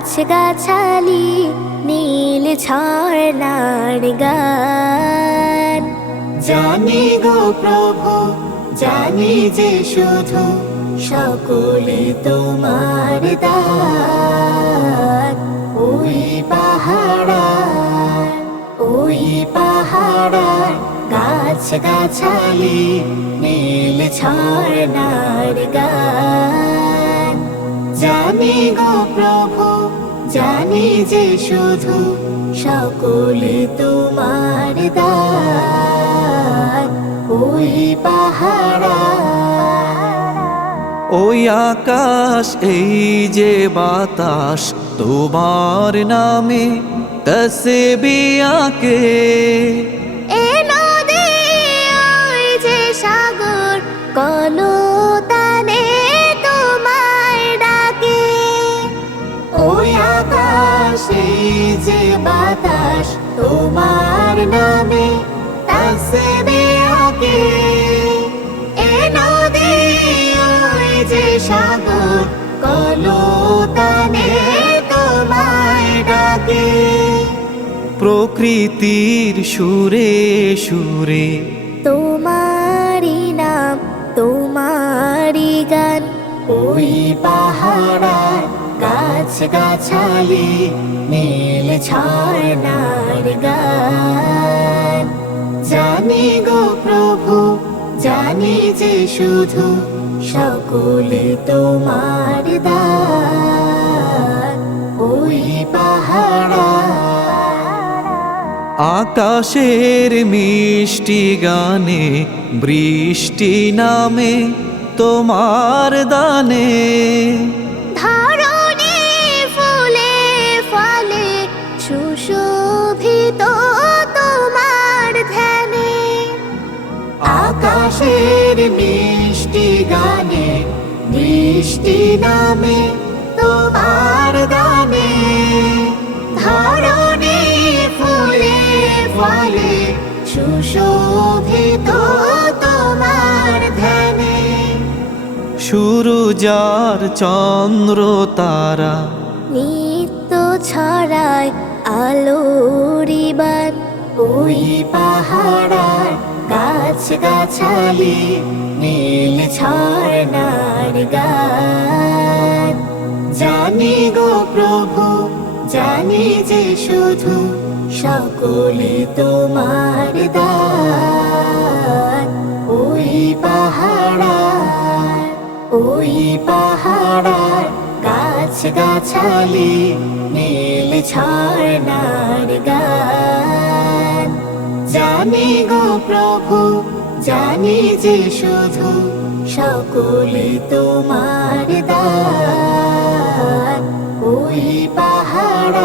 গাছ গাছালি নীল ঝর্ণার গান। জানি গো প্রভু জানি যে শুধু সকলে তোমার দান। ওই পাহাড় গাছ গাছালি নীল ঝর্ণার গান। জানি গো প্রভু জানি যে শুধু সকলে তোমার দান। ওই পাহাড় ওই আকাশ এই যে বাতাস তোমার নামে তসবিহ আঁকে। এ নদী ওই যে সাগর কলতানে তোমায় ডাকে। ওই আকাশ এই যে বাতাস তোমার নামে তাসবিহ আঁকে। এ নদী ওই যে সাগর কলতানে তোমায় ডাকে। প্রকৃতির সুরে সুরে তোমারি নাম তোমারি গান। ওই পাহাড় গাছ গাছালি নীল ঝর্ণার গান। জানি গো প্রভু জানি যে শুধু সকলে তোমার দান। ওই পাহাড় আকাশের মিষ্টি গানে বৃষ্টি নামে তোমার দানে। ধরণী ফুলে ফলে সুশোভিত তোমার ধ্যানে। আকাশের মিষ্টি গানে বৃষ্টি নামে তোমার দানে। ধরণী ফুলে ফলে সুশোভিত তোমার ধ্যানে। সূরজার চন্দ্র তারা নিত্য ছড়ায় আলোরি বান। ওই পাহাড় গাছ গাছালি নীল ঝর্ণার গান। জানি গো প্রভু জানি যে শুধু সকলে তোমার দান। ওই পাহাড় গাছ গাছালি নীল ঝর্ণার গান। জানি গো প্রভু জানি যে শুধু সকলে তোমার দান। ওই পাহাড়